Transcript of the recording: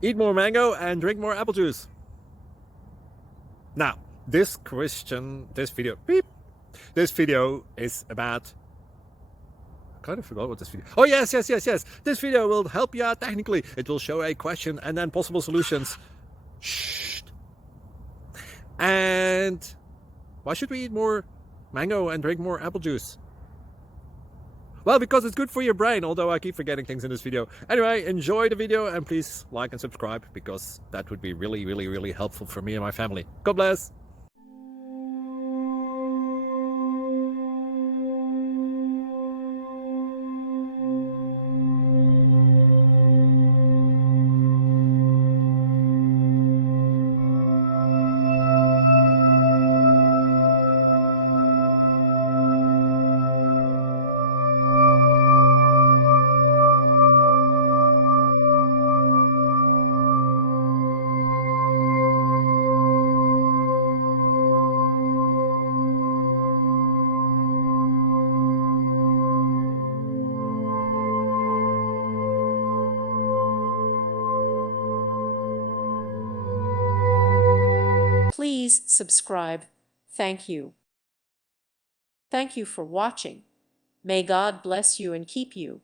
Eat more mango and drink more apple juice. Now, this video is about, I kind of forgot what this video. Oh, yes. This video will help you out technically. It will show a question and then possible solutions. Shh. And why should we eat more mango and drink more apple juice? Well, because it's good for your brain, although I keep forgetting things in this video. Anyway, enjoy the video and please like and subscribe, because that would be really helpful for me and my family. God bless. Please subscribe. Thank you. Thank you for watching. May God bless you and keep you.